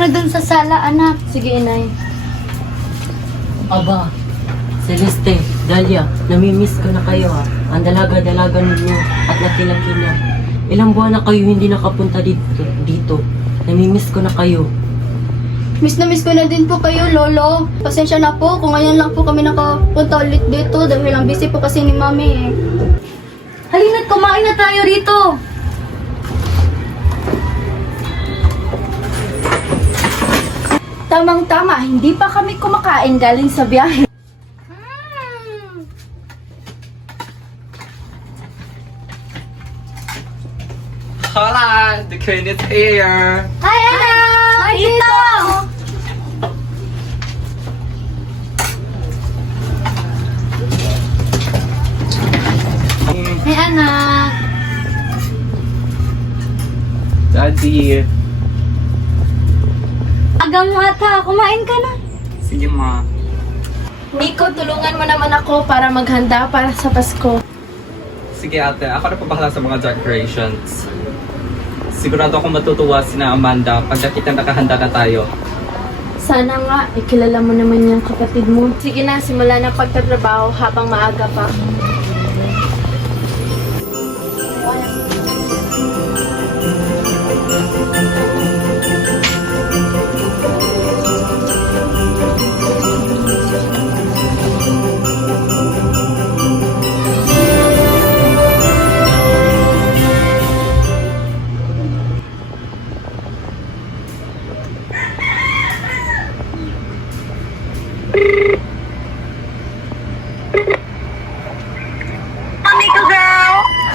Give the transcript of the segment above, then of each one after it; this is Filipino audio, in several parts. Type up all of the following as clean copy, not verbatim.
na dun sa sala, anak. Sige, inay. Aba, Celeste, Dalia, namimiss ko na kayo ha. Ang dalaga-dalaga ninyo at laki-laki na. Ilang buwan na kayo hindi nakapunta dito. Namimiss ko na kayo. Miss na miss ko na din po kayo, Lolo. Pasensya na po kung ngayon lang po kami nakapunta ulit dito dahil lang busy po kasi ni Mami eh. Halina't kumain na tayo rito. Tamang-tama, hindi pa kami kumakain galing sa biyahe. Hola, the queen is here. Hi, anak! Hi, Tito! Hi, anak! Daddy. Agang mata, kumain ka na. Sige ma. Nico, tulungan mo naman ako para maghanda para sa Pasko. Sige ate, ako na pabahala sa mga decorations. Sigurado akong matutuwa sina Amanda pag nakita nakahanda na tayo. Sana nga, ikilala mo naman yung kapatid mo. Sige na, simula na pagtatrabaho habang maaga pa.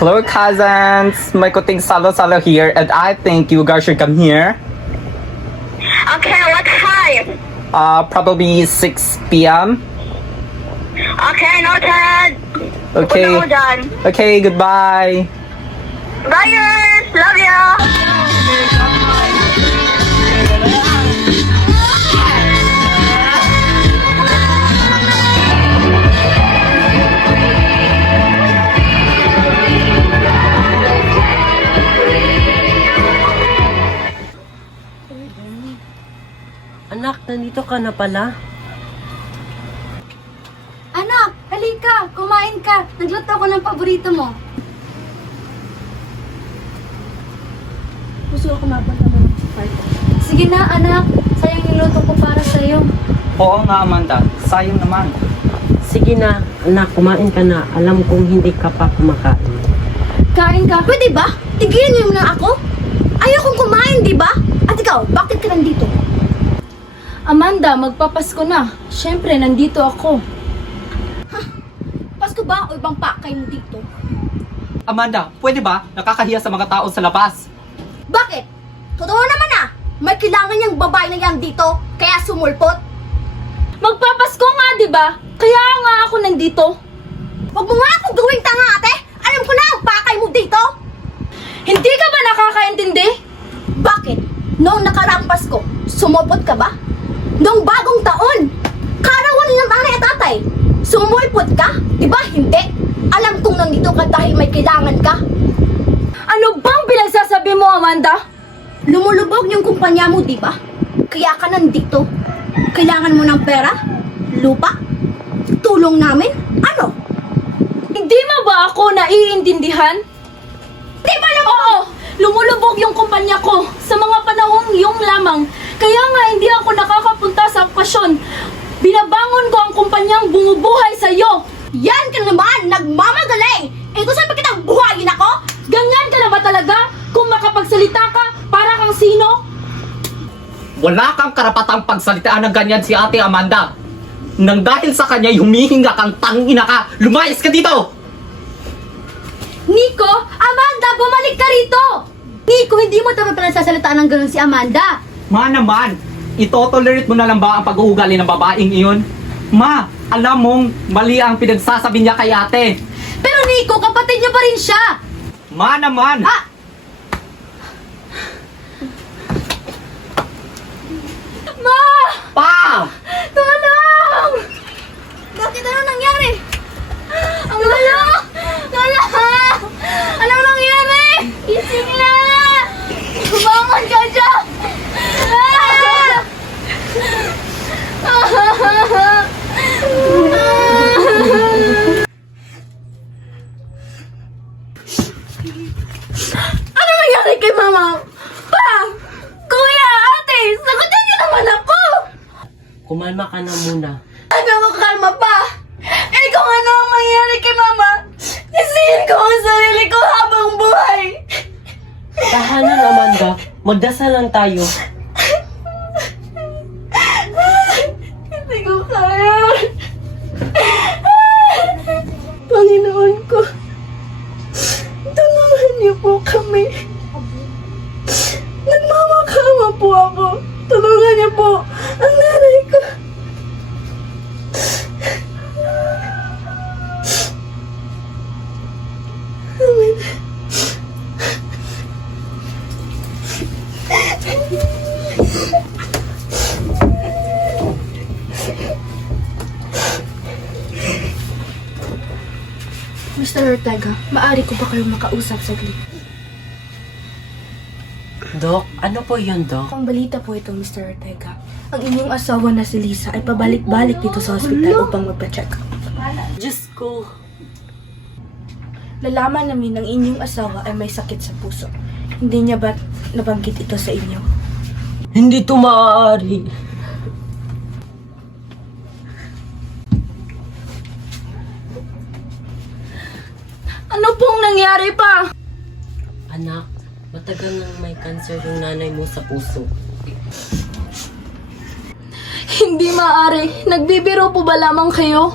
Hello cousins, my kuting Salo here and I think you guys should come here. Okay, what time? Probably 6 p.m. Okay, noted. Okay. We're done. Okay, goodbye. Bye, guys. Love ya. Anak, nandito ka na pala. Anak, halika, kumain ka. Nagluto ako ng paborito mo. Gusto ko mapunta mo sa party. Sige na, anak. Sayang niluto ko para sa'yo. Oo nga Amanda, sayang naman. Sige na, anak, kumain ka na. Alam kong hindi ka pa kumakain. Kain ka. Pwede ba? Tigilan niyo na ako. Ayaw kong kumain, di ba? At ikaw, bakit ka nandito? Amanda, magpapasko na. Siyempre, nandito ako. Ha? Pasko ba o ibang pakay mo dito? Amanda, pwede ba? Nakakahiya sa mga tao sa labas. Bakit? Totoo naman ah. May kailangan niyang babae na yan dito, kaya sumulpot. Magpapasko nga, di ba? Kaya nga ako nandito. Huwag mo nga akong gawing tanga, ate. Alam ko na ang pakay mo dito. Hindi ka ba nakakaintindi? Bakit? Noong nakaraang Pasko, sumulpot ka ba? Noong bagong taon, karawan ng nanay at tatay, sumulpot ka? Di ba hindi? Alam kong nandito ka dahil may kailangan ka. Ano bang pinagsasabi mo, Amanda? Lumulubog yung kumpanya mo, di ba? Kaya ka nandito. Kailangan mo ng pera? Lupa? Tulong namin? Ano? Hindi mo ba ako naiintindihan? Di ba naman? Oo! Lumulubog yung kumpanya ko sa mga panahong yung lamang. Kaya nga hindi ako nakakapunta sa okasyon. Binabangon ko ang kumpanyang bumubuhay sa'yo. Yan ka naman! Nagmamagaling! Ito saan pa kitang buhayin ako? Ganyan ka na ba talaga? Kung makapagsalita ka, para kang sino? Wala kang karapatang pagsalitaan ng ganyan si Ate Amanda. Nang dahil sa kanya, humihinga kang tangina ka. Lumayas ka dito! Nico! Amanda! Bumalik ka rito! Nico, hindi mo dapat pinagsasalitaan ng ganun si Amanda. Ma naman, itotolerate mo na lang ba ang pag-uugali ng babaeng iyon? Ma, alam mong mali ang pinagsasabi niya kay ate. Pero Nico, kapatid niyo pa rin siya! Ma naman! Ah! Ma! Pa! Tulong! Bakit ano nangyari? Ang lalo! Lalo! Anong nangyari? Ising na! Bumangon ka dyan! Ah! Magdasal lang tayo. Hindi ko kaya. Panginoon ko, tulungan niyo po kami. Nagmamakama po ako. Tulungan niyo po ang nanay ko. Amen. Mr. Ortega, maaari ko ba kayong makausap saglit? Dok, ano po yun, Dok? Ang balita po ito, Mr. Ortega. Ang inyong asawa na si Lisa ay pabalik-balik dito sa ospital upang magpa-check up. Diyos ko. Nalaman namin ng inyong asawa ay may sakit sa puso. Hindi niya ba nabanggit ito sa inyo? Hindi to maaari. Ano pong nangyari pa? Anak, matagal nang may cancer yung nanay mo sa puso. Hindi maaari. Nagbibiro po ba lamang kayo?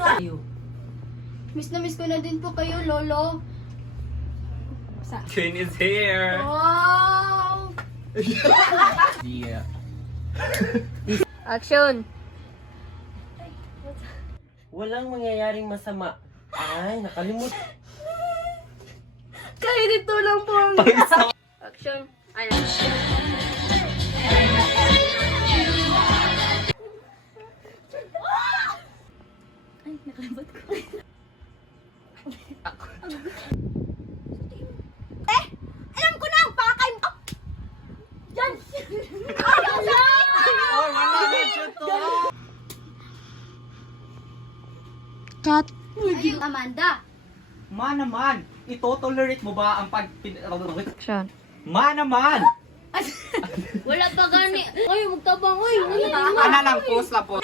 Tayo. Miss na miss ko na din po kayo, Lolo. Queen is here! Wow! Yeah. Action! Walang mangyayaring masama. Ay, nakalimut. Kahit ito lang po ang... Action! Ayan. Alam ko na ang pakay mo! Yan! Cut. Amanda! Ma naman, ito-tolerate mo ba ang Action. Ma naman! Wala pa gani. Ay, magtabang. Ay, Ano lang, post na po.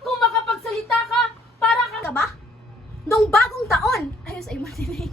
Kung makapagsalita ka, para ka ba? Nung bagong taon, ayos ay matinig.